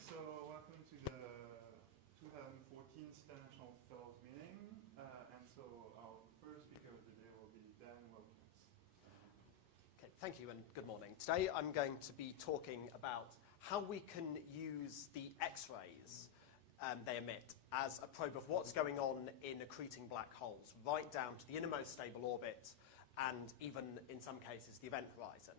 so welcome to the 2014 International Fellows Meeting. And so our first speaker of the day will be Wilkins. Okay, thank you and good morning. Today I'm going to be talking about how we can use the X-rays they emit as a probe of what's going on in accreting black holes, right down to the innermost stable orbit and even, in some cases, the event horizon.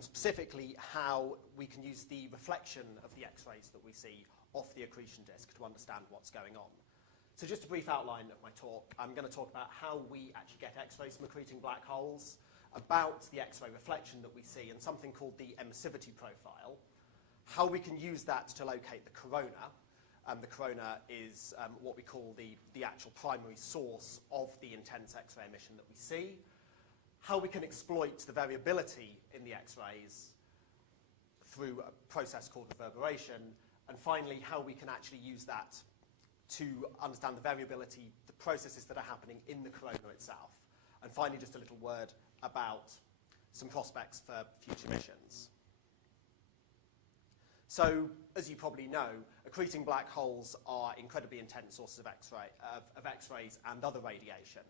Specifically, how we can use the reflection of the X-rays that we see off the accretion disk to understand what's going on. So just a brief outline of my talk. I'm going to talk about how we actually get X-rays from accreting black holes, about the X-ray reflection that we see, and something called the emissivity profile, how we can use that to locate the corona. The corona is what we call the actual primary source of the intense X-ray emission that we see, how we can exploit the variability in the X-rays through a process called reverberation, and finally, how we can actually use that to understand the variability, the processes that are happening in the corona itself. And finally, just a little word about some prospects for future missions. So, as you probably know, accreting black holes are incredibly intense sources of X-rays and other radiation.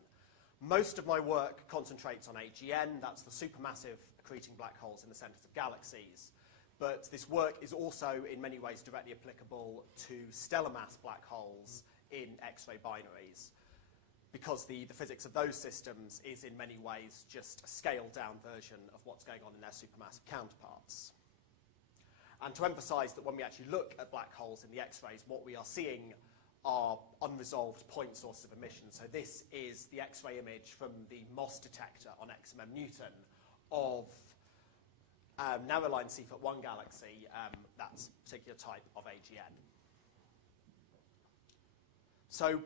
Most of my work concentrates on AGN, that's the supermassive accreting black holes in the centers of galaxies. But this work is also, in many ways, directly applicable to stellar mass black holes in X-ray binaries, because the physics of those systems is, in many ways, just a scaled-down version of what's going on in their supermassive counterparts. And to emphasize that when we actually look at black holes in the X-rays, what we are seeing are unresolved point sources of emission. So this is the X-ray image from the MOS detector on XMM Newton of narrow-line Cepheid-1 galaxy, that's a particular type of AGN. So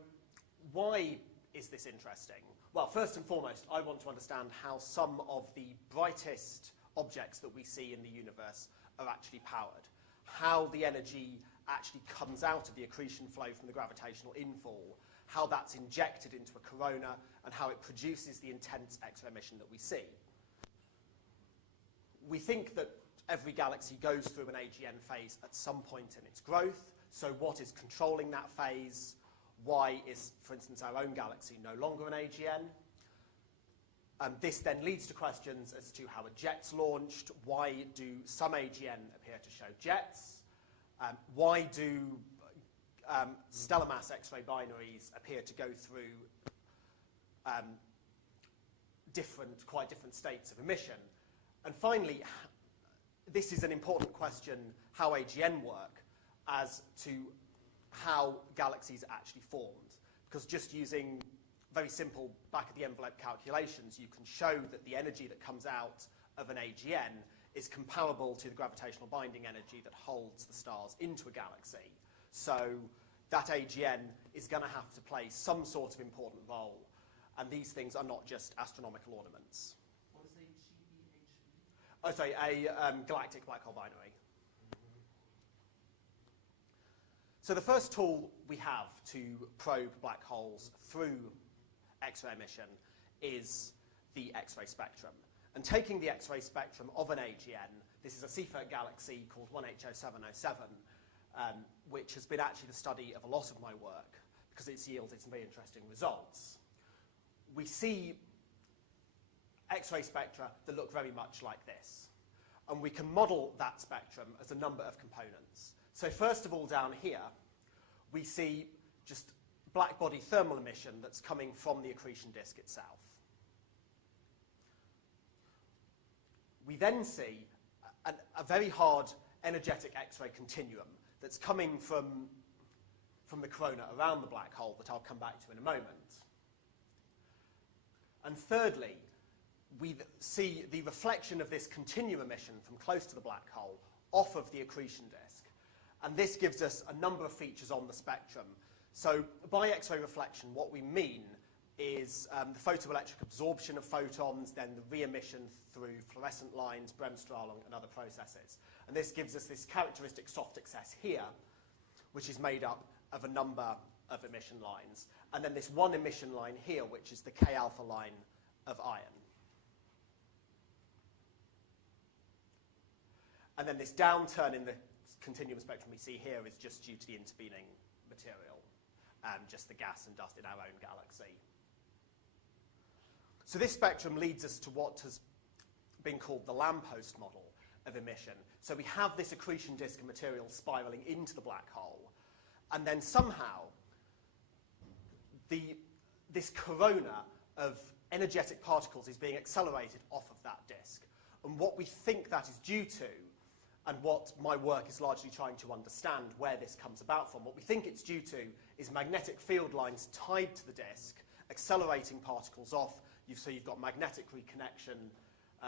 why is this interesting? Well, first and foremost, I want to understand how some of the brightest objects that we see in the universe are actually powered, how the energy actually comes out of the accretion flow from the gravitational infall, how that's injected into a corona, and how it produces the intense X-ray emission that we see. We think that every galaxy goes through an AGN phase at some point in its growth, so what is controlling that phase? Why is, for instance, our own galaxy no longer an AGN? This then leads to questions as to how a jet's launched. Why do some AGN appear to show jets? Why do stellar mass X-ray binaries appear to go through quite different states of emission? And finally, this is an important question, how AGN work, as to how galaxies are actually formed. Because just using very simple back-of-the-envelope calculations, you can show that the energy that comes out of an AGN is comparable to the gravitational binding energy that holds the stars into a galaxy. So that AGN is going to have to play some sort of important role, and these things are not just astronomical ornaments. What is a GBHB? Oh, sorry, a galactic black hole binary. So the first tool we have to probe black holes through X-ray emission is the X-ray spectrum. And taking the X-ray spectrum of an AGN, this is a Cepheid galaxy called 1H0707, which has been actually the study of a lot of my work because it's yielded some very interesting results. We see X-ray spectra that look very much like this. And we can model that spectrum as a number of components. So first of all, down here, we see just black body thermal emission that's coming from the accretion disk itself. We then see a very hard energetic X-ray continuum that's coming from the corona around the black hole that I'll come back to in a moment. And thirdly, we see the reflection of this continuum emission from close to the black hole off of the accretion disk. And this gives us a number of features on the spectrum. So by X-ray reflection, what we mean is the photoelectric absorption of photons, then the re-emission through fluorescent lines, Bremsstrahlung, and other processes. And this gives us this characteristic soft excess here, which is made up of a number of emission lines. And then this one emission line here, which is the K-alpha line of iron. And then this downturn in the continuum spectrum we see here is just due to the intervening material, just the gas and dust in our own galaxy. So this spectrum leads us to what has been called the lamppost model of emission. So we have this accretion disk of material spiraling into the black hole, and then somehow this corona of energetic particles is being accelerated off of that disk. And what we think that is due to, and what my work is largely trying to understand where this comes about from, what we think it's due to is magnetic field lines tied to the disk, accelerating particles off. So you've got magnetic reconnection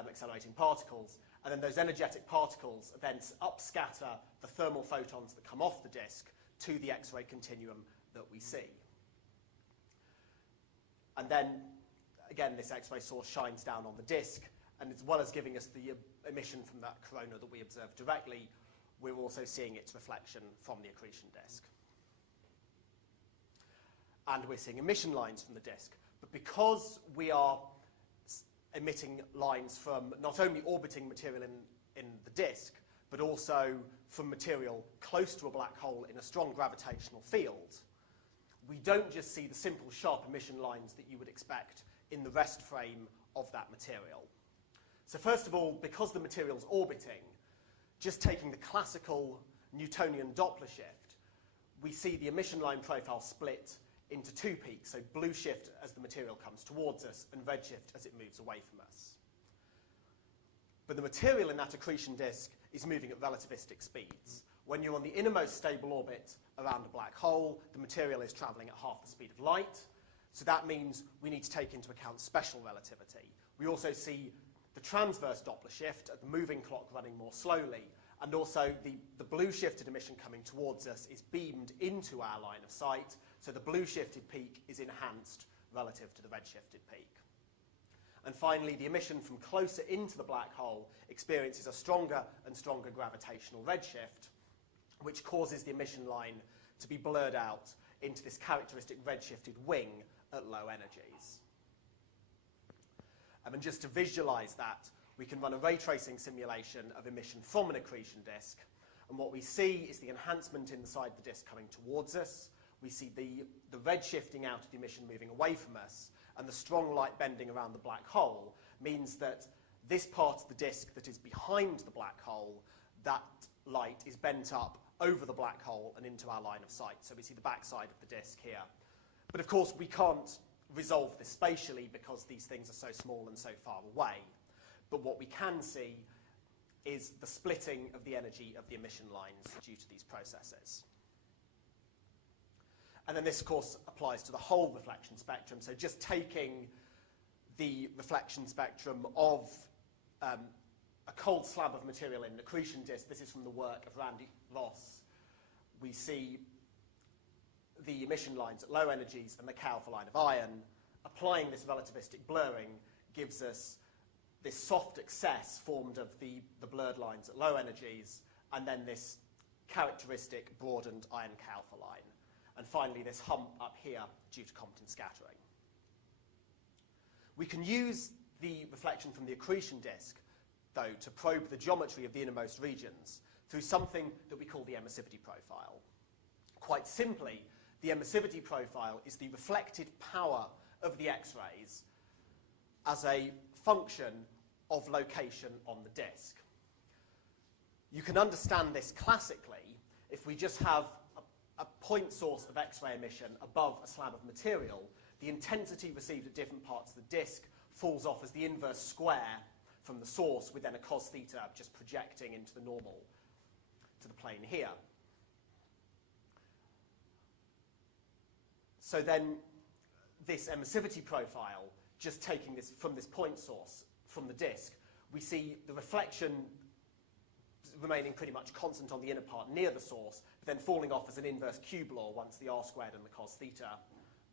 accelerating particles, and then those energetic particles then upscatter the thermal photons that come off the disk to the X-ray continuum that we see. And then, again, this X-ray source shines down on the disk, and as well as giving us the emission from that corona that we observe directly, we're also seeing its reflection from the accretion disk. And we're seeing emission lines from the disk. But because we are emitting lines from not only orbiting material in the disk, but also from material close to a black hole in a strong gravitational field, we don't just see the simple sharp emission lines that you would expect in the rest frame of that material. So first of all, because the material's orbiting, just taking the classical Newtonian Doppler shift, we see the emission line profile split into two peaks, so blue shift as the material comes towards us and red shift as it moves away from us. But the material in that accretion disk is moving at relativistic speeds. When you're on the innermost stable orbit around a black hole, the material is travelling at half the speed of light, so that means we need to take into account special relativity. We also see the transverse Doppler shift at the moving clock running more slowly, and also the blue shifted emission coming towards us is beamed into our line of sight, so the blue shifted peak is enhanced relative to the red shifted peak. And finally, the emission from closer into the black hole experiences a stronger and stronger gravitational redshift, which causes the emission line to be blurred out into this characteristic redshifted wing at low energies. And just to visualize that, we can run a ray tracing simulation of emission from an accretion disk, and what we see is the enhancement inside the disk coming towards us. We see the red shifting out of the emission moving away from us, and the strong light bending around the black hole means that this part of the disk that is behind the black hole, that light is bent up over the black hole and into our line of sight. So we see the backside of the disk here. But of course, we can't resolve this spatially because these things are so small and so far away. But what we can see is the splitting of the energy of the emission lines due to these processes. And then this, of course, applies to the whole reflection spectrum. So just taking the reflection spectrum of a cold slab of material in an accretion disk, this is from the work of Randy Ross, we see the emission lines at low energies and the K-alpha line of iron. Applying this relativistic blurring gives us this soft excess formed of the blurred lines at low energies, and then this characteristic broadened iron K-alpha line. And finally, this hump up here due to Compton scattering. We can use the reflection from the accretion disk, though, to probe the geometry of the innermost regions through something that we call the emissivity profile. Quite simply, the emissivity profile is the reflected power of the X-rays as a function of location on the disk. You can understand this classically if we just have a point source of X-ray emission above a slab of material. The intensity received at different parts of the disk falls off as the inverse square from the source, with then a cos theta just projecting into the normal to the plane here. So then this emissivity profile, just taking this from this point source from the disk, we see the reflection remaining pretty much constant on the inner part near the source, but then falling off as an inverse cube law once the r squared and the cos theta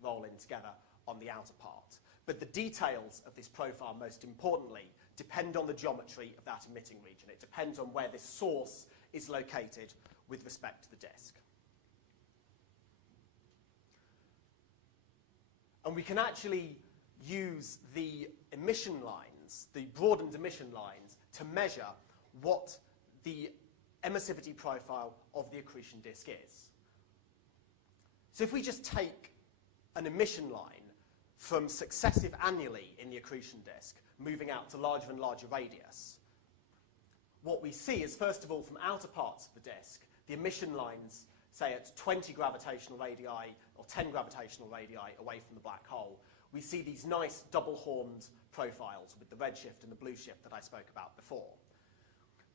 roll in together on the outer part. But the details of this profile, most importantly, depend on the geometry of that emitting region. It depends on where this source is located with respect to the disk. And we can actually use the emission lines, the broadened emission lines, to measure what the emissivity profile of the accretion disk is. So if we just take an emission line from successive annuli in the accretion disk, moving out to larger and larger radius, what we see is, first of all, from outer parts of the disk, the emission lines, say at 20 gravitational radii or 10 gravitational radii away from the black hole, we see these nice double-horned profiles with the redshift and the blue shift that I spoke about before.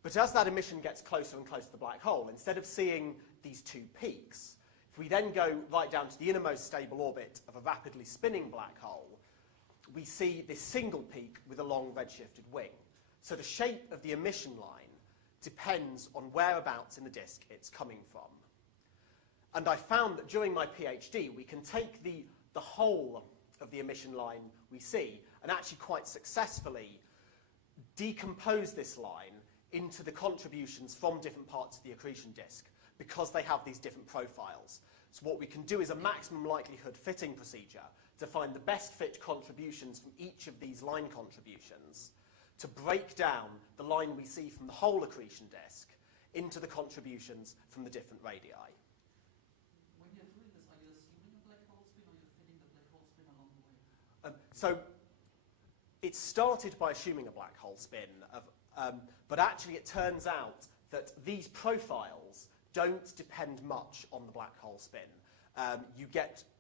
But as that emission gets closer and closer to the black hole, instead of seeing these two peaks, if we then go right down to the innermost stable orbit of a rapidly spinning black hole, we see this single peak with a long redshifted wing. So the shape of the emission line depends on whereabouts in the disk it's coming from. And I found that during my PhD, we can take the whole of the emission line we see and actually quite successfully decompose this line into the contributions from different parts of the accretion disk because they have these different profiles. So what we can do is a maximum likelihood fitting procedure to find the best fit contributions from each of these line contributions to break down the line we see from the whole accretion disk into the contributions from the different radii. When you're doing this, are you assuming a black hole spin or are you fitting the black hole spin along the way? So it started by assuming a black hole spin, but actually it turns out that these profiles don't depend much on the black hole spin.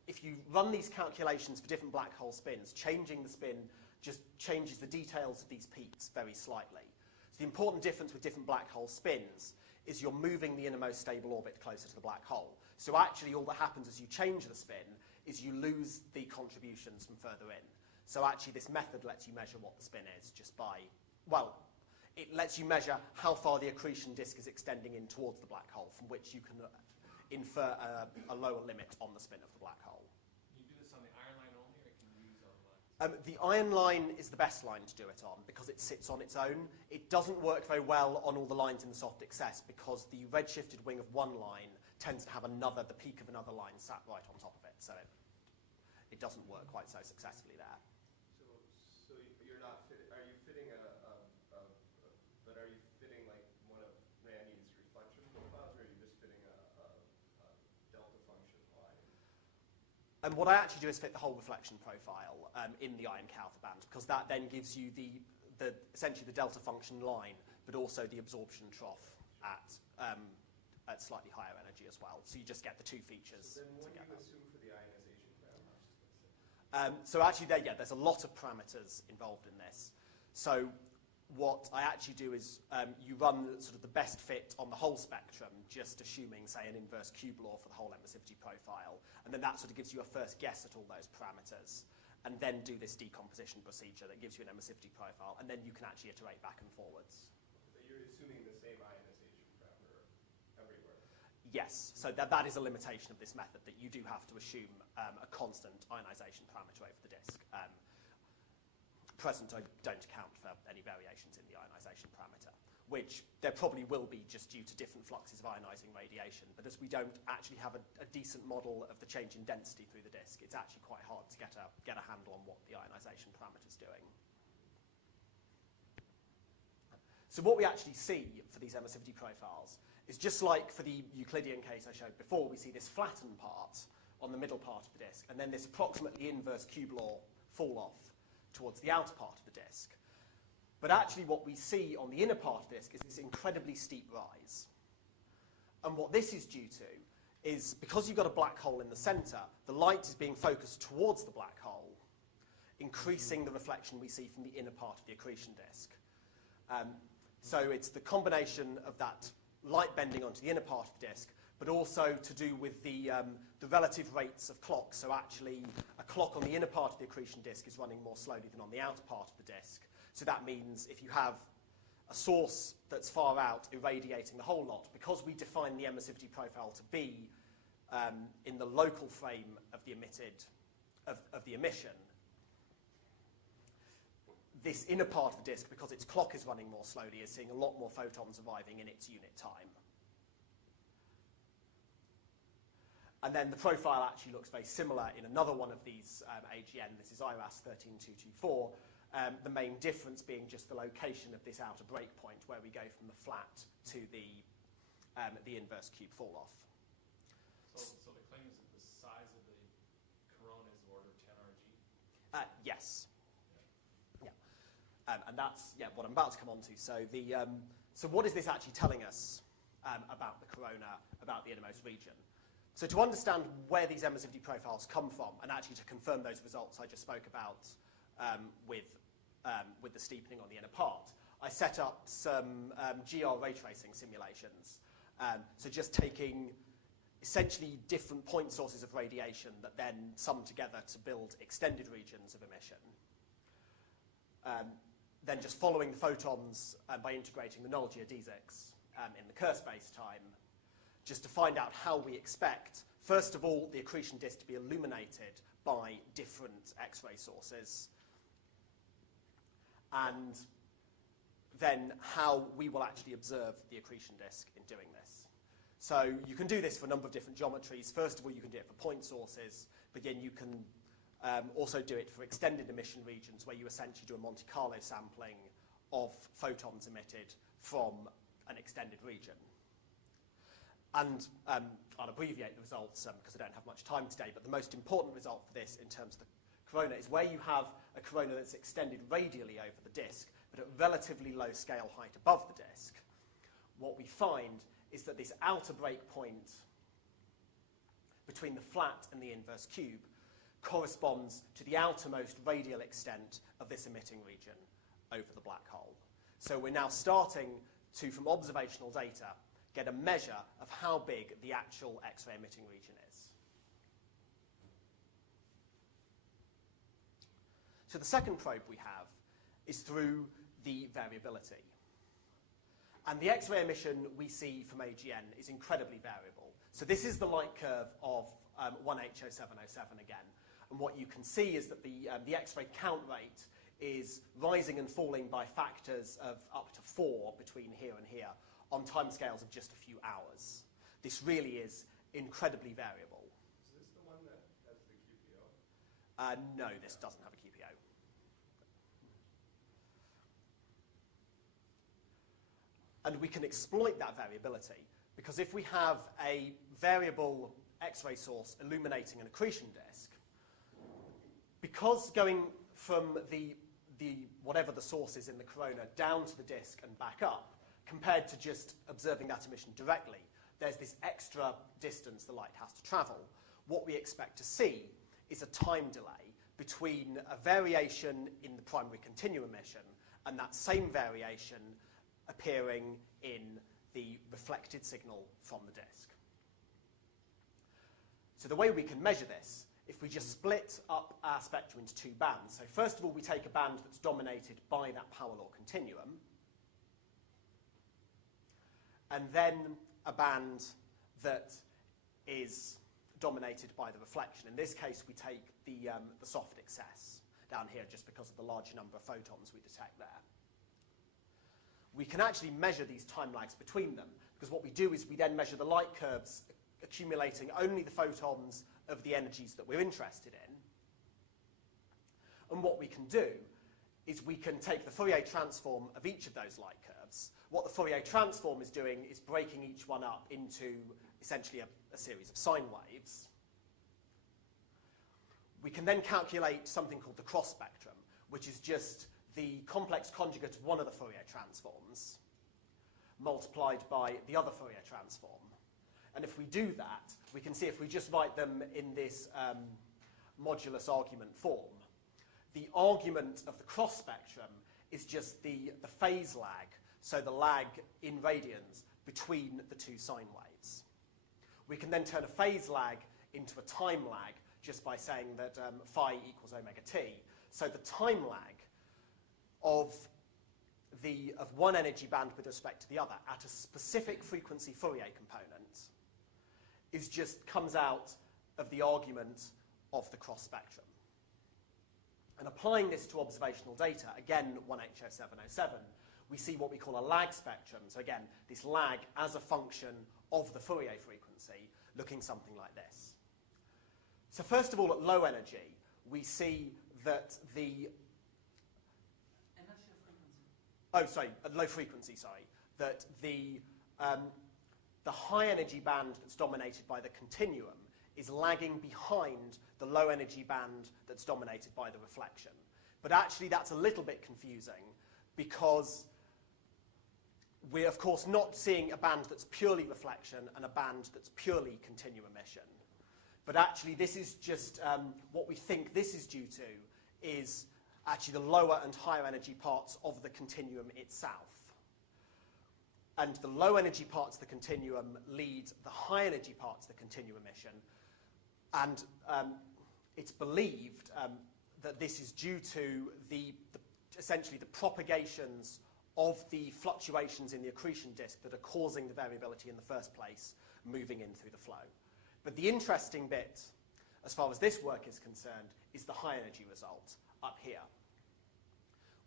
If you run these calculations for different black hole spins, changing the spin just changes the details of these peaks very slightly. So the important difference with different black hole spins is you're moving the innermost stable orbit closer to the black hole. So actually all that happens as you change the spin is you lose the contributions from further in. So actually this method lets you measure what the spin is just by, well, it lets you measure how far the accretion disk is extending in towards the black hole, from which you can infer a lower limit on the spin of the black hole. Can you do this on the iron line only, or can you use other lines? The iron line is the best line to do it on because it sits on its own. It doesn't work very well on all the lines in the soft excess because the redshifted wing of one line tends to have the peak of another line sat right on top of it, so it doesn't work quite so successfully there. So you're not fitting, are you fitting but are you fitting like one of Randy's reflection profiles, or are you just fitting a delta function line? And what I actually do is fit the whole reflection profile in the iron Kauther band, because that then gives you essentially the delta function line, but also the absorption trough at slightly higher energy as well. So you just get the two features So then what together. do you assume for the ionization parameters? So actually there's a lot of parameters involved in this. So what I actually do is you run sort of the best fit on the whole spectrum, just assuming, say, an inverse cube law for the whole emissivity profile. And then that sort of gives you a first guess at all those parameters. And then do this decomposition procedure that gives you an emissivity profile. And then you can actually iterate back and forwards. So you're assuming the same ionization parameter everywhere? Yes. So that is a limitation of this method, that you do have to assume a constant ionization parameter over the disk. Present, I don't account for any variations in the ionization parameter, which there probably will be just due to different fluxes of ionizing radiation. But as we don't actually have a decent model of the change in density through the disk, it's actually quite hard to get a handle on what the ionization parameter is doing. So what we actually see for these emissivity profiles is just like for the Euclidean case I showed before, we see this flattened part on the middle part of the disk, and then this approximately inverse cube law fall off towards the outer part of the disk. But actually what we see on the inner part of the disk is this incredibly steep rise. And what this is due to is, because you've got a black hole in the center, the light is being focused towards the black hole, increasing the reflection we see from the inner part of the accretion disk. So it's the combination of that light bending onto the inner part of the disk, but also to do with the relative rates of clocks. So actually, a clock on the inner part of the accretion disk is running more slowly than on the outer part of the disk. So that means if you have a source that's far out irradiating the whole lot, because we define the emissivity profile to be in the local frame of the emission, this inner part of the disk, because its clock is running more slowly, is seeing a lot more photons arriving in its unit time. And then the profile actually looks very similar in another one of these AGN. This is IRAS 13224. The main difference being just the location of this outer breakpoint, where we go from the flat to the the inverse cube fall off. So the claim is that the size of the corona is the order of 10 RG? Yes. Yeah. And that's what I'm about to come on to. So, so what is this actually telling us about the corona, about the innermost region? So to understand where these emissivity profiles come from, and actually to confirm those results I just spoke about with the steepening on the inner part, I set up some GR ray tracing simulations. So just taking essentially different point sources of radiation that then sum together to build extended regions of emission. Then just following the photons by integrating the null geodesics in the Kerr space-time, just to find out how we expect, first of all, the accretion disk to be illuminated by different X-ray sources, and then how we will actually observe the accretion disk in doing this. So you can do this for a number of different geometries. First of all, you can do it for point sources, but again, you can also do it for extended emission regions where you essentially do a Monte Carlo sampling of photons emitted from an extended region. And I'll abbreviate the results because I don't have much time today, but the most important result for this in terms of the corona is where you have a corona that's extended radially over the disk, but at relatively low scale height above the disk. What we find is that this outer break point between the flat and the inverse cube corresponds to the outermost radial extent of this emitting region over the black hole. So we're now starting to, from observational data, get a measure of how big the actual X-ray emitting region is. So the second probe we have is through the variability. And the X-ray emission we see from AGN is incredibly variable. So this is the light curve of 1H0707 again. And what you can see is that the X-ray count rate is rising and falling by factors of up to 4 between here and here on timescales of just a few hours. This really is incredibly variable. Is this the one that has the QPO? No, this doesn't have a QPO. And we can exploit that variability because if we have a variable X-ray source illuminating an accretion disk, because going from the whatever the source is in the corona down to the disk and back up, compared to just observing that emission directly, there's this extra distance the light has to travel. What we expect to see is a time delay between a variation in the primary continuum emission and that same variation appearing in the reflected signal from the disk. So the way we can measure this, if we just split up our spectrum into two bands. So first of all, we take a band that's dominated by that power law continuum, and then a band that is dominated by the reflection. In this case, we take the soft excess down here just because of the large number of photons we detect there. We can actually measure these time lags between them, because what we do is we then measure the light curves accumulating only the photons of the energies that we're interested in. And what we can do is we can take the Fourier transform of each of those light curves. What the Fourier transform is doing is breaking each one up into essentially a series of sine waves. We can then calculate something called the cross spectrum, which is just the complex conjugate of one of the Fourier transforms multiplied by the other Fourier transform. And if we do that, we can see if we just write them in this modulus argument form, the argument of the cross spectrum is just the phase lag, so the lag in radians between the two sine waves. We can then turn a phase lag into a time lag just by saying that phi equals omega t. So the time lag of one energy band with respect to the other at a specific frequency Fourier component comes out of the argument of the cross spectrum. And applying this to observational data, again 1H0707, we see what we call a lag spectrum. So again, this lag as a function of the Fourier frequency, looking something like this. So first of all, at low energy, we see that the... Energy or frequency? Oh, sorry, at low frequency, sorry. That the the high energy band that's dominated by the continuum is lagging behind the low energy band that's dominated by the reflection. But actually that's a little bit confusing because we're of course not seeing a band that's purely reflection and a band that's purely continuum emission. But actually this is just what we think this is due to is actually the lower and higher energy parts of the continuum itself. And the low energy parts of the continuum lead the high energy parts of the continuum emission. And it's believed that this is due to essentially the propagations of the fluctuations in the accretion disk that are causing the variability in the first place, moving in through the flow. But the interesting bit, as far as this work is concerned, is the high energy result up here.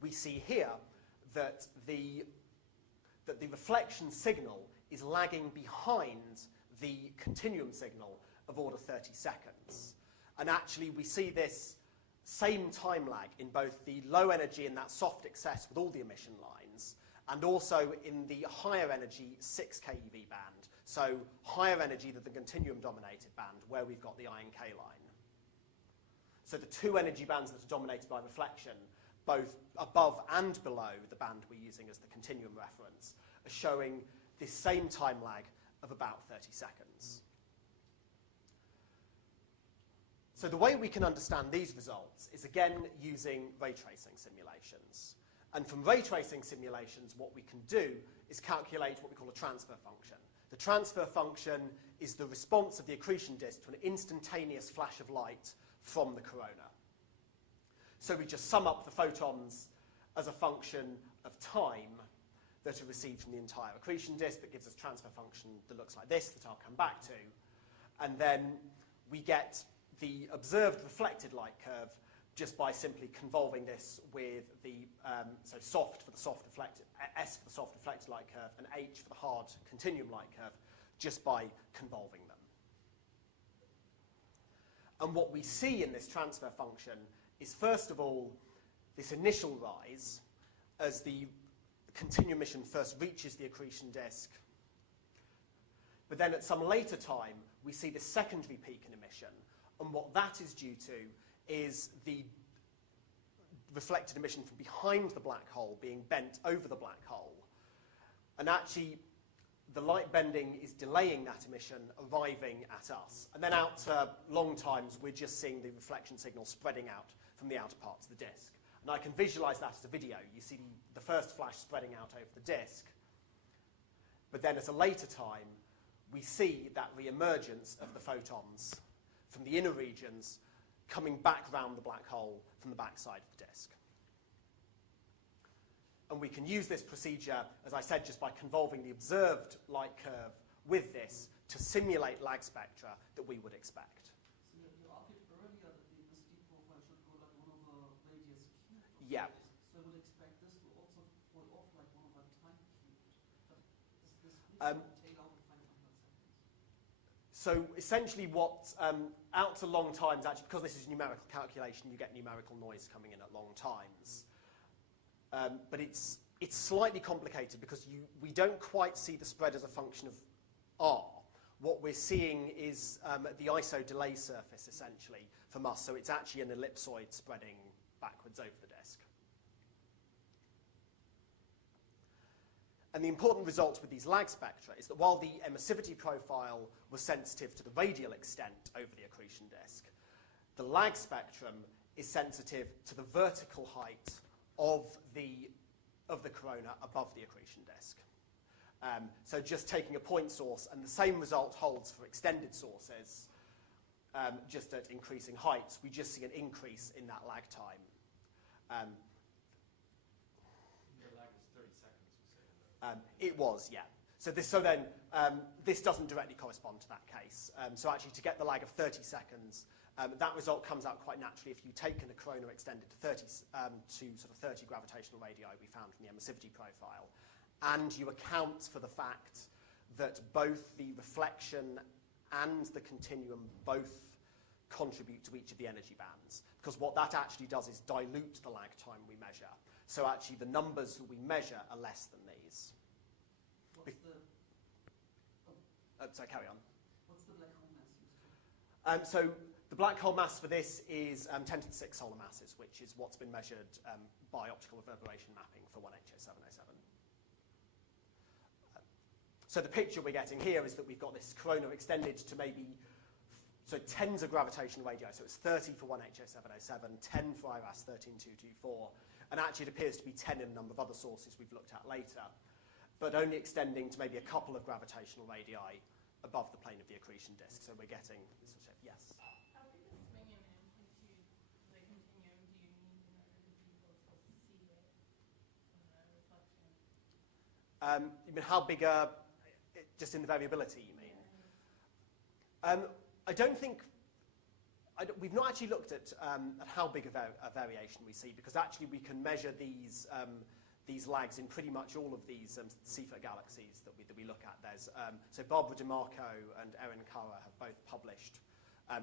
We see here that the reflection signal is lagging behind the continuum signal of order 30 seconds. And actually we see this same time lag in both the low energy in that soft excess with all the emission lines and also in the higher energy 6 keV band, so higher energy than the continuum dominated band where we've got the I and K line. So the two energy bands that are dominated by reflection, both above and below the band we're using as the continuum reference, are showing this same time lag of about 30 seconds. So the way we can understand these results is again using ray tracing simulations. And from ray tracing simulations, what we can do is calculate what we call a transfer function. The transfer function is the response of the accretion disk to an instantaneous flash of light from the corona. So we just sum up the photons as a function of time that are received from the entire accretion disk that gives us a transfer function that looks like this, that I'll come back to. And then we get the observed reflected light curve just by simply convolving this with the, so soft for the soft reflected, S for the soft reflected light curve, and H for the hard continuum light curve, just by convolving them. And what we see in this transfer function is, first of all, this initial rise as the continuum emission first reaches the accretion disk. But then at some later time, we see the secondary peak in emission. And what that is due to is the reflected emission from behind the black hole being bent over the black hole. And actually, the light bending is delaying that emission arriving at us. And then out to long times, we're just seeing the reflection signal spreading out from the outer parts of the disk. And I can visualize that as a video. You see the first flash spreading out over the disk. But then at a later time, we see that re-emergence of the photons from the inner regions coming back round the black hole from the backside of the disk. And we can use this procedure, as I said, just by convolving the observed light curve with this to simulate lag spectra that we would expect. So you argued earlier that the emissivity profile should go like 1 over radius cubed. Yeah. So I would expect this to also fall off like 1 over time cubed. But this really tail out at 500 seconds. So essentially what, out to long times, actually because this is a numerical calculation, you get numerical noise coming in at long times. But it's slightly complicated because we don't quite see the spread as a function of R. What we're seeing is the ISO delay surface, essentially, from us. So it's actually an ellipsoid spreading backwards over the disk. And the important result with these lag spectra is that while the emissivity profile was sensitive to the radial extent over the accretion disk, the lag spectrum is sensitive to the vertical height of the corona above the accretion disk. So just taking a point source, and the same result holds for extended sources, just at increasing heights, we just see an increase in that lag time. Your lag is 30 seconds, you say? It was, yeah. So then this doesn't directly correspond to that case. So actually to get the lag of 30 seconds, that result comes out quite naturally if you take a corona extended to 30 gravitational radii we found from the emissivity profile, and you account for the fact that both the reflection and the continuum both contribute to each of the energy bands, because what that actually does is dilute the lag time we measure. So actually the numbers that we measure are less than these. What's the So carry on. What's the black hole mass used for? So the black hole mass for this is 10 to the 6 solar masses, which is what's been measured by optical reverberation mapping for 1HO707. So the picture we're getting here is that we've got this corona extended to maybe tens of gravitational radii. So it's 30 for 1HO707, 10 for IRAS 13224, and actually it appears to be 10 in a number of other sources we've looked at later, but only extending to maybe a couple of gravitational radii above the plane of the accretion disk. So we're getting this sort of shape. Yes? How big a swing in amplitude for the continuum do you need in order to be able to see it from the reflection? You mean how big just in the variability, you mean? I don't think, we've not actually looked at how big a variation we see, because actually we can measure these lags in pretty much all of these CITA galaxies that we look at. There's, so Barbara DeMarco and Erin Curra have both published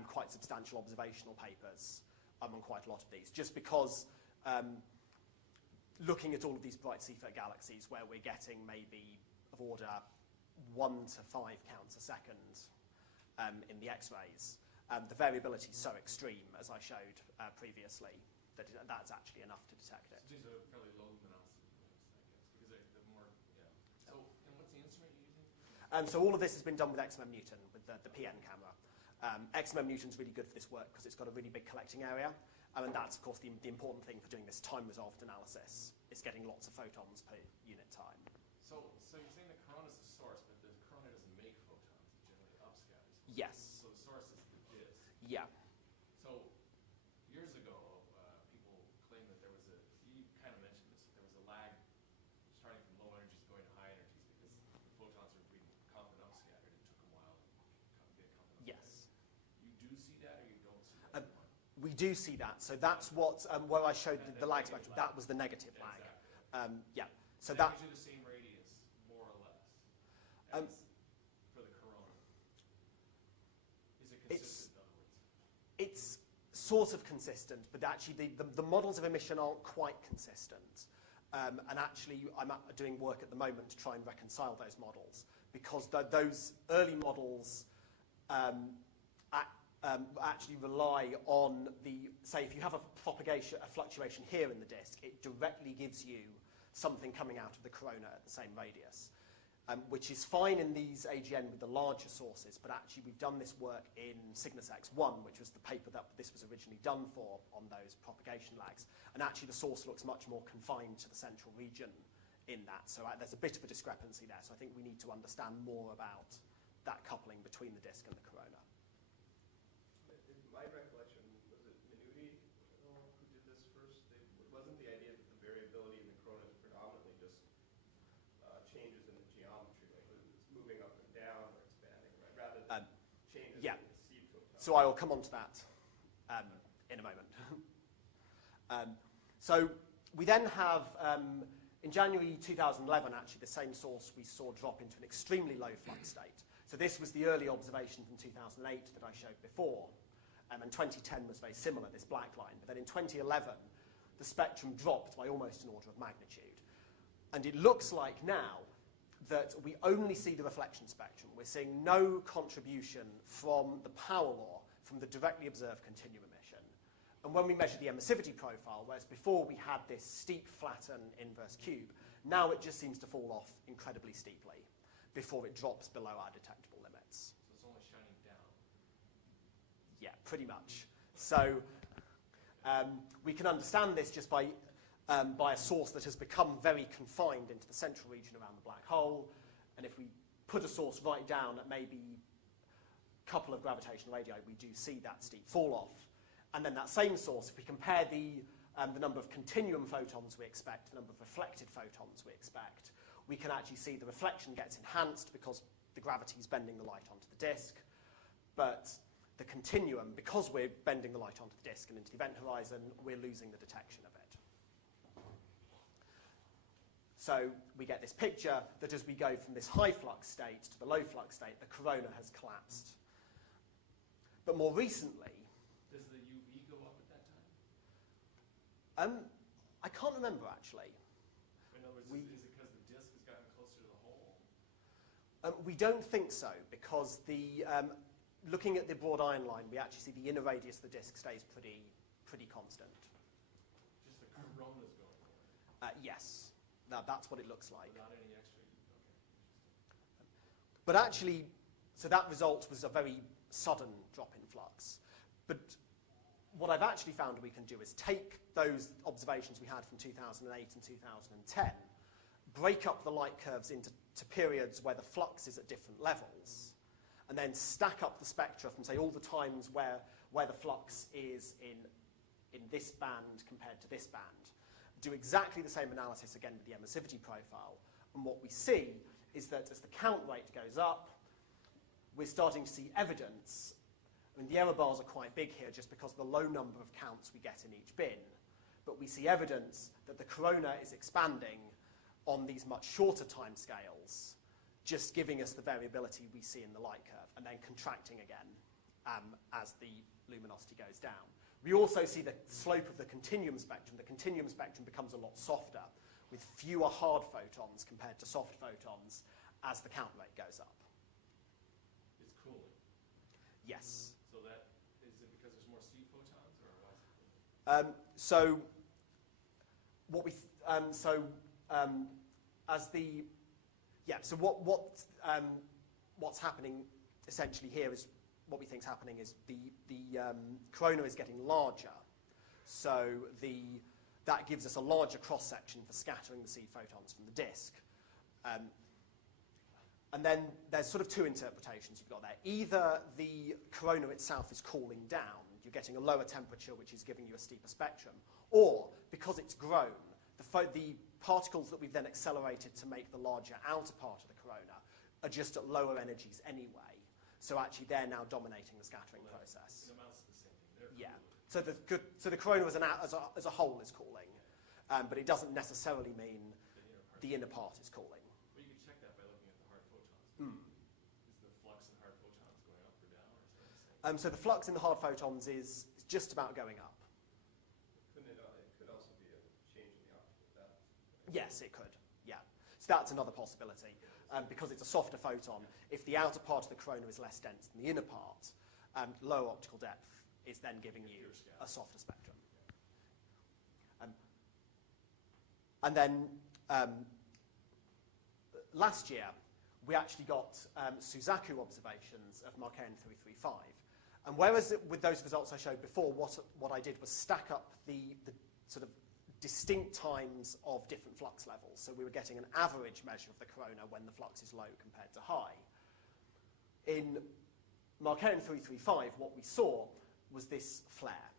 quite substantial observational papers on quite a lot of these, just because looking at all of these bright CITA galaxies where we're getting maybe of order 1 to 5 counts a second in the X-rays, the variability is so extreme, as I showed previously, that that's actually enough to detect it. So these are fairly low luminosity waves, I guess, because they're more, yeah. So, and what's the instrument you're using? So all of this has been done with XMM Newton, with the PN camera. XMM Newton's really good for this work because it's got a really big collecting area, and that's, of course, the important thing for doing this time-resolved analysis. It's getting lots of photons per unit time. So you're saying the corona is the source, but the corona doesn't make photons. It generally upscatters photons. Yes. So the source is the disk. Yeah. So years ago, people claimed that there was you kind of mentioned this, that there was a lag starting from low energies going to high energies because the photons were being Compton upscattered. It took a while to get Compton upscattered. Yes. You do see that or you don't see that? We do see that. So that's what, where I showed the lag spectrum, that was the negative lag. Exactly. Yeah. So that that gives you the same radius, more or less, as for the corona. Is it consistent, in other words? it's sort of consistent, but actually the models of emission aren't quite consistent. And actually, I'm doing work at the moment to try and reconcile those models, because those early models actually rely on say, if you have a fluctuation here in the disk, it directly gives you something coming out of the corona at the same radius, which is fine in these AGN with the larger sources, but actually we've done this work in Cygnus X1, which was the paper that this was originally done for on those propagation lags, and actually the source looks much more confined to the central region in that, so there's a bit of a discrepancy there, so I think we need to understand more about that coupling between the disk and the corona. In my recollection, was it Minuti who did this first? Wasn't the idea that the variability in the corona is predominantly just changes in the geometry, like it's moving up and down or expanding, right? Rather than changes in the seed photon. So I will come on to that in a moment. So we then have, in January 2011, actually, the same source we saw drop into an extremely low flux state. So this was the early observation from 2008 that I showed before. And 2010 was very similar, this black line. But then in 2011, the spectrum dropped by almost an order of magnitude. And it looks like now that we only see the reflection spectrum. We're seeing no contribution from the power law from the directly observed continuum emission. And when we measure the emissivity profile, whereas before we had this steep, flatten, inverse cube, now it just seems to fall off incredibly steeply before it drops below our detectable limits. So it's only shining down. Yeah, pretty much. So we can understand this just by a source that has become very confined into the central region around the black hole. And if we put a source right down at maybe a couple of gravitational radii, we do see that steep fall off. And then that same source, if we compare the number of continuum photons we expect, the number of reflected photons we expect, we can actually see the reflection gets enhanced because the gravity is bending the light onto the disk. But the continuum, because we're bending the light onto the disk and into the event horizon, we're losing the detection of it. So we get this picture that as we go from this high flux state to the low flux state, the corona has collapsed. But more recently... Does the UV go up at that time? I can't remember, actually. In other words, is it because the disk has gotten closer to the hole? We don't think so, because looking at the broad iron line, we actually see the inner radius of the disk stays pretty constant. Just the corona's going away. Yes, that's what it looks like. Without any extra. Okay. But actually, so that result was a very sudden drop in flux. But what I've actually found we can do is take those observations we had from 2008 and 2010, break up the light curves into periods where the flux is at different levels, and then stack up the spectra from, say, all the times where the flux is in this band compared to this band. Do exactly the same analysis again with the emissivity profile. And what we see is that as the count rate goes up, we're starting to see evidence. I mean, the error bars are quite big here just because of the low number of counts we get in each bin. But we see evidence that the corona is expanding on these much shorter time scales, just giving us the variability we see in the light curve, and then contracting again as the luminosity goes down. We also see the slope of the continuum spectrum. The continuum spectrum becomes a lot softer, with fewer hard photons compared to soft photons as the count rate goes up. It's cooling. Yes. So that, is it because there's more C photons, or why is it cooling? So what we what's happening essentially here is what we think is happening is the corona is getting larger, so that gives us a larger cross section for scattering the seed photons from the disk. And then there's sort of two interpretations you've got there. Either the corona itself is cooling down, you're getting a lower temperature which is giving you a steeper spectrum, or because it's grown, the particles that we've then accelerated to make the larger outer part of the corona are just at lower energies anyway. So actually they're now dominating the scattering process. It amounts to the same thing. They're Yeah. cooling. So the corona as a whole is cooling, but it doesn't necessarily mean the inner part is cooling. Well, you can check that by looking at the hard photons. Is the flux in hard photons going up or down, or is that the same? So the flux in the hard photons is just about going up. It could also be a change in the optical depth. Yes, it could. Yeah. So that's another possibility. Because it's a softer photon, if the outer part of the corona is less dense than the inner part, low optical depth is then giving you a softer spectrum. And then last year, we actually got Suzaku observations of Markarian 335. And whereas with those results I showed before, what I did was stack up the sort of distinct times of different flux levels. So we were getting an average measure of the corona when the flux is low compared to high. In Markarian 335, what we saw was this flare.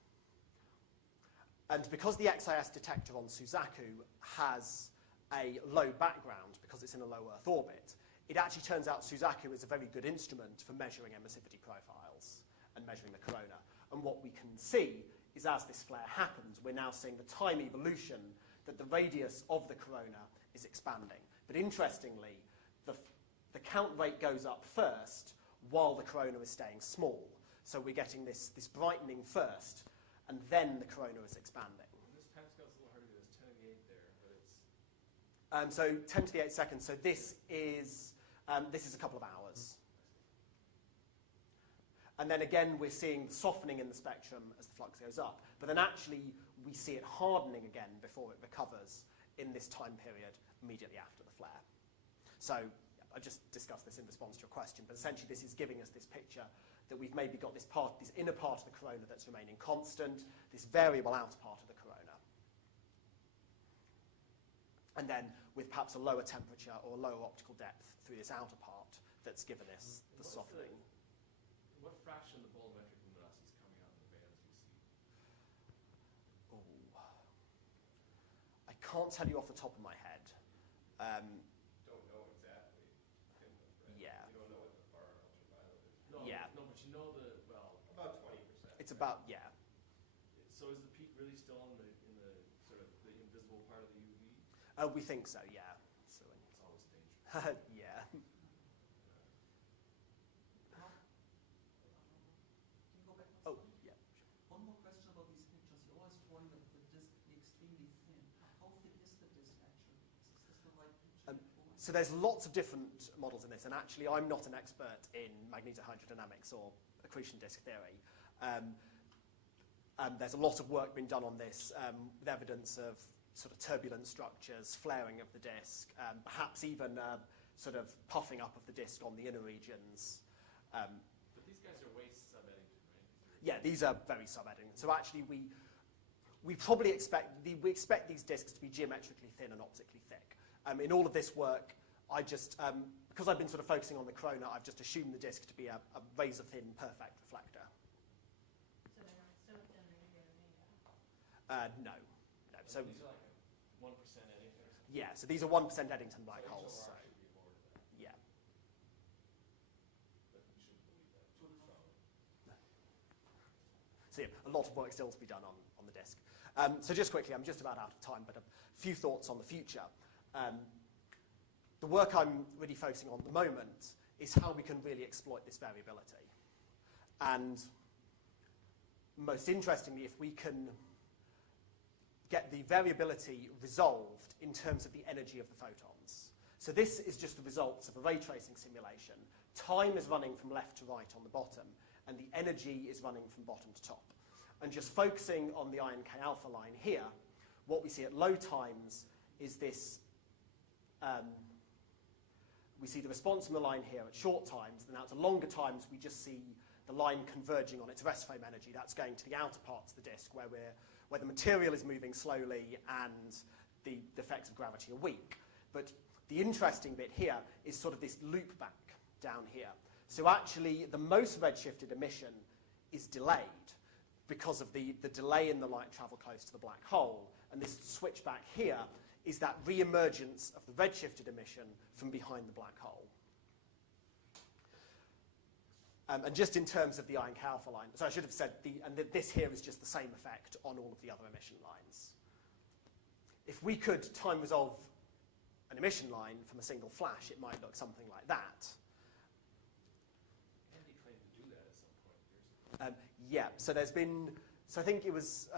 And because the XIS detector on Suzaku has a low background, because it's in a low Earth orbit, it actually turns out Suzaku is a very good instrument for measuring emissivity profiles and measuring the corona. And what we can see is as this flare happens, we're now seeing the time evolution that the radius of the corona is expanding. But interestingly, the count rate goes up first while the corona is staying small. So we're getting this brightening first, and then the corona is expanding. And this time scale's a little harder to do. There's 10 to the 8 there, but it's... So 10 to the 8 seconds. So this is a couple of hours. And then again, we're seeing the softening in the spectrum as the flux goes up. But then actually, we see it hardening again before it recovers in this time period immediately after the flare. So I just discussed this in response to your question, but essentially this is giving us this picture that we've maybe got this inner part of the corona that's remaining constant, this variable outer part of the corona. And then with perhaps a lower temperature or a lower optical depth through this outer part that's given us the softening. What fraction of the bolometric luminosity is coming out in the bands you see? I can't tell you off the top of my head. Don't know exactly. Right? Yeah. You don't know what the far ultraviolet is. No, Yeah. No, but you know About 20%. It's about, yeah. So is the peak really still in the sort of the invisible part of the UV? We think so, yeah. So, It's always dangerous. yeah. Can you go back one Oh, slide? yeah. One more question about these pictures. You're always drawing the disk to be extremely thin. How thick is the disk actually? Is this the right picture you're drawing? So there's lots of different models in this, and actually I'm not an expert in magnetohydrodynamics or accretion disk theory. There's a lot of work being done on this with evidence of sort of turbulent structures, flaring of the disk, perhaps even sort of puffing up of the disk on the inner regions. But these guys are way sub-Eddington, right? Yeah, these are very sub-Eddington. So actually we probably expect these disks to be geometrically thin and optically thick. In all of this work, I just, because I've been sort of focusing on the corona, I've just assumed the disk to be a razor-thin, perfect reflector. So they're not so thin that you're going to need No. So these are like a 1% Eddington or something? Yeah, so these are 1% Eddington black so holes. So, should be more than that. yeah. But you shouldn't believe that. So yeah, a lot of work still to be done on the disk. So just quickly, I'm just about out of time, but a few thoughts on the future. The work I'm really focusing on at the moment is how we can really exploit this variability. And most interestingly, if we can get the variability resolved in terms of the energy of the photons. So this is just the results of a ray tracing simulation. Time is running from left to right on the bottom, and the energy is running from bottom to top. And just focusing on the iron K alpha line here, what we see at low times is this, we see the response from the line here at short times, and out to longer times we just see the line converging on its rest frame energy. That's going to the outer parts of the disk where the material is moving slowly and the effects of gravity are weak. But the interesting bit here is sort of this loop back down here. So actually the most redshifted emission is delayed because of the delay in the light travel close to the black hole. And this switch back here is that re-emergence of the redshifted emission from behind the black hole. And just in terms of the iron K alpha line, so I should have said, this here is just the same effect on all of the other emission lines. If we could time resolve an emission line from a single flash, it might look something like that. Andy claimed to do that at some point years ago. Yeah, so I think it was,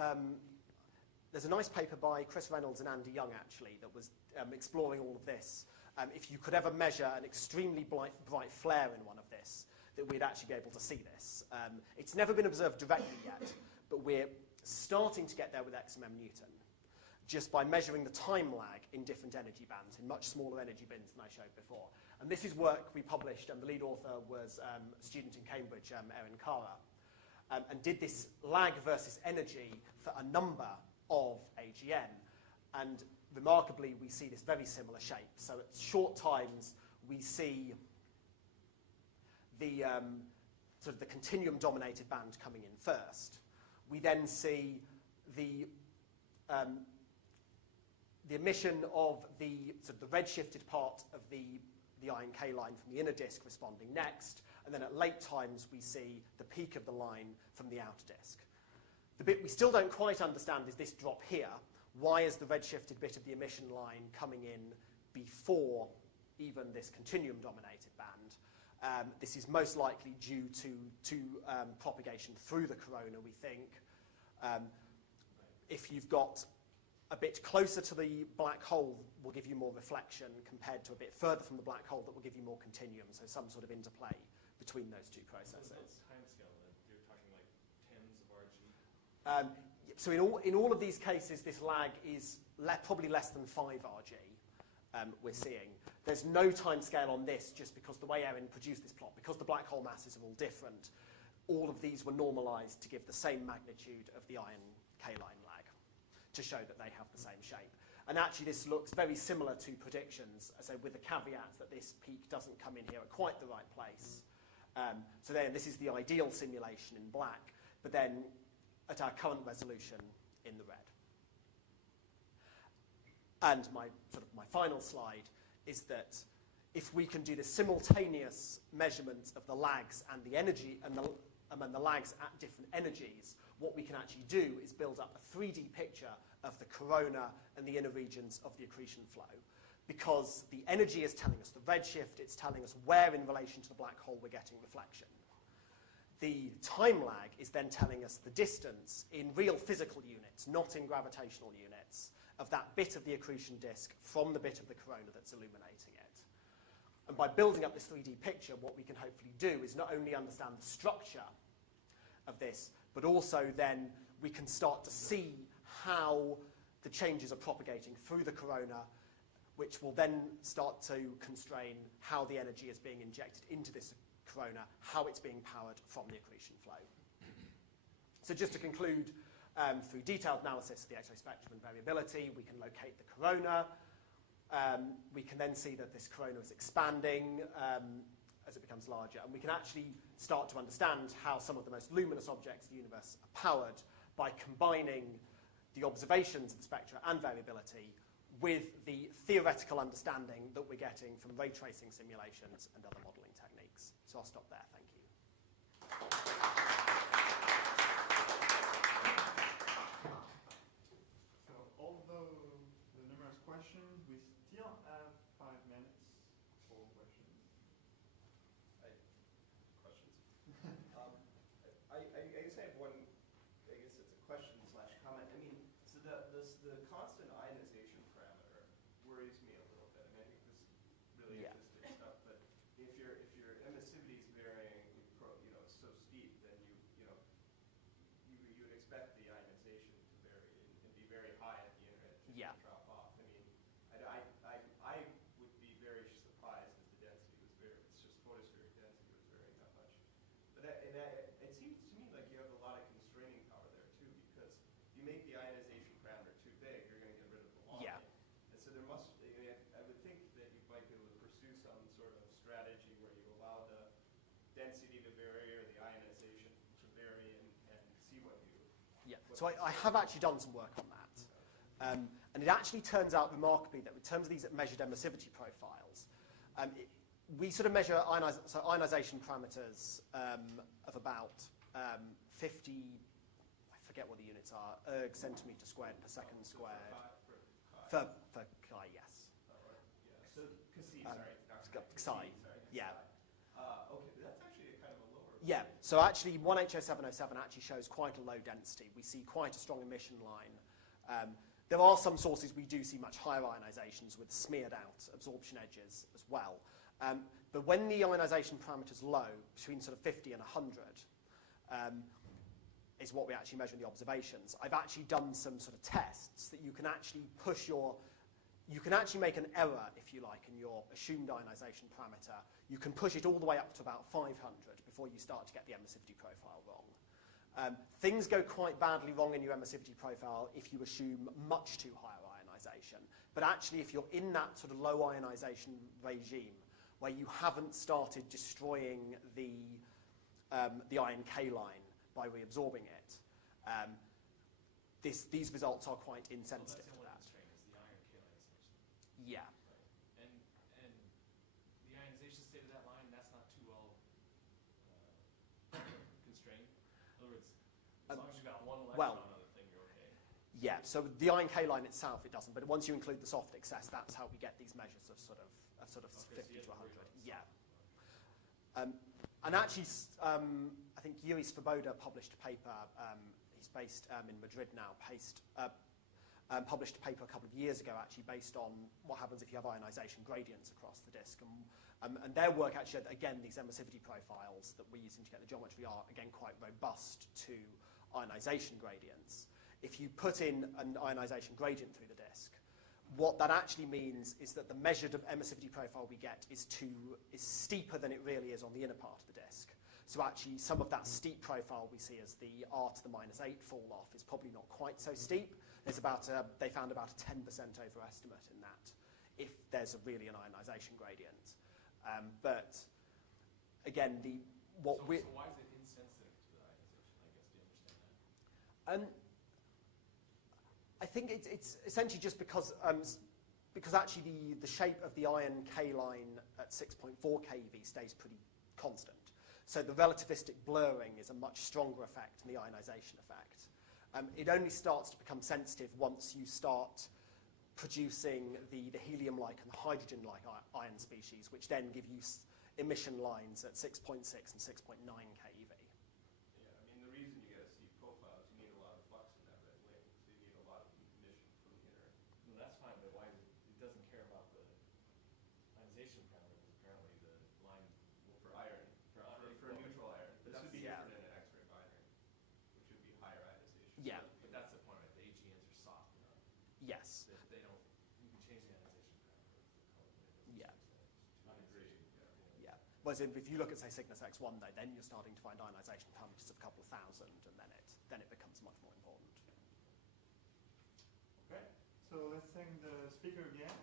there's a nice paper by Chris Reynolds and Andy Young, actually, that was exploring all of this. If you could ever measure an extremely bright flare in one of this, that we'd actually be able to see this. It's never been observed directly yet, but we're starting to get there with XMM Newton, just by measuring the time lag in different energy bands, in much smaller energy bands than I showed before. And this is work we published, and the lead author was a student in Cambridge, Erin Kara, and did this lag versus energy for a number of AGN. And remarkably, we see this very similar shape. So at short times, we see the sort of the continuum-dominated band coming in first. We then see the emission of the sort of the redshifted part of the iron K line from the inner disk responding next, and then at late times we see the peak of the line from the outer disk. The bit we still don't quite understand is this drop here. Why is the redshifted bit of the emission line coming in before even this continuum-dominated band? This is most likely due to propagation through the corona, we think. If you've got a bit closer to the black hole, will give you more reflection compared to a bit further from the black hole that will give you more continuum, so some sort of interplay between those two processes. What's the time scale then? You're talking like tens of RG? So in all of these cases, this lag is probably less than 5 RG. We're seeing. There's no time scale on this just because the way Erin produced this plot, because the black hole masses are all different, all of these were normalized to give the same magnitude of the iron K line lag, to show that they have the same shape. And actually this looks very similar to predictions, so with the caveat that this peak doesn't come in here at quite the right place. So then this is the ideal simulation in black, but then at our current resolution in the red. And my final slide is that if we can do the simultaneous measurements of the lags and the energy and the lags at different energies, what we can actually do is build up a 3D picture of the corona and the inner regions of the accretion flow. Because the energy is telling us the redshift, it's telling us where in relation to the black hole we're getting reflection. The time lag is then telling us the distance in real physical units, not in gravitational units, of that bit of the accretion disk from the bit of the corona that's illuminating it. And by building up this 3D picture, what we can hopefully do is not only understand the structure of this, but also then we can start to see how the changes are propagating through the corona, which will then start to constrain how the energy is being injected into this corona, how it's being powered from the accretion flow. So just to conclude, through detailed analysis of the X-ray spectrum and variability, we can locate the corona. We can then see that this corona is expanding as it becomes larger, and we can actually start to understand how some of the most luminous objects in the universe are powered by combining the observations of the spectra and variability with the theoretical understanding that we're getting from ray tracing simulations and other modelling techniques. So I'll stop there. Thank you. So although the numerous questions, we still have 5 minutes for questions. Questions? I guess I have one. I guess it's a question slash comment. I mean, so the constant ionization parameter worries me a little bit. I mean, I think this is really interesting stuff. But if your emissivity is varying, so steep, then you would expect the ionization to vary and be very high at the internet and drop off. I mean, I would be very surprised if the density was very. It's just photospheric density was varying that much. But it seems to me like you have a lot of constraining power there too, because you make the ionization parameter too big, you're going to get rid of the line. Yeah. And so there must. I would think that you might be able to pursue some sort of strategy where you allow the density to vary or the ionization to vary and see what you. Yeah. So I have actually done some work on that. And it actually turns out remarkably that in terms of these measured emissivity profiles, we sort of measure ionization parameters of about 50, I forget what the units are, erg centimetre squared per second squared. For Chi, yes. So, Psi, sorry. Psi, yeah. Okay, that's actually kind of a lower. Yeah, so actually 1HO707 actually shows quite a low density. We see quite a strong emission line. There are some sources we do see much higher ionizations with smeared out absorption edges as well. But when the ionization parameter is low, between sort of 50 and 100, is what we actually measure in the observations. I've actually done some sort of tests that you can actually you can actually make an error, if you like, in your assumed ionization parameter. You can push it all the way up to about 500 before you start to get the emissivity profile wrong. Things go quite badly wrong in your emissivity profile if you assume much too high ionization. But actually, if you're in that sort of low ionization regime, where you haven't started destroying the ion K line by reabsorbing it, these results are quite insensitive to that. Constraint is the iron K line essentially. Yeah. Right. And the ionization state of that line, that's not too well constrained. In other words, as long as you've got one electron on the thing, you're okay. Yeah, so the ion K line itself, it doesn't, but once you include the soft excess, that's how we get these measures of sort of Okay, 50 so to 100. Yeah. Okay. And actually, I think Yuri Svoboda published a paper, he's based in Madrid now, published a paper a couple of years ago actually based on what happens if you have ionization gradients across the disk. And their work actually showed that, again, these emissivity profiles that we're using to get the geometry are, again, quite robust to ionization gradients. If you put in an ionization gradient through the disk, what that actually means is that the measured emissivity profile we get is steeper than it really is on the inner part of the disk. So actually, some of that steep profile we see as the R to the -8 fall off is probably not quite so steep. There's they found about a 10% overestimate in that if there's really an ionization gradient. But again, So why is it insensitive to the ionization? I guess, do you understand that? I think it's essentially just because actually the shape of the ion K line at 6.4 keV stays pretty constant. So the relativistic blurring is a much stronger effect than the ionization effect. It only starts to become sensitive once you start producing the helium-like and the hydrogen-like ion species, which then give you emission lines at 6.6 and 6.9 keV. Yeah, I mean, the reason you get a steep profile is you need a lot of flux in that red wing, so you need a lot of emission from the inner. Well, that's fine, but why it doesn't care about the ionization parameters apparently. Whereas if you look at, say, Cygnus X1, though, then you're starting to find ionization parameters of a couple of thousand, and then it becomes much more important. Okay, so let's thank the speaker again.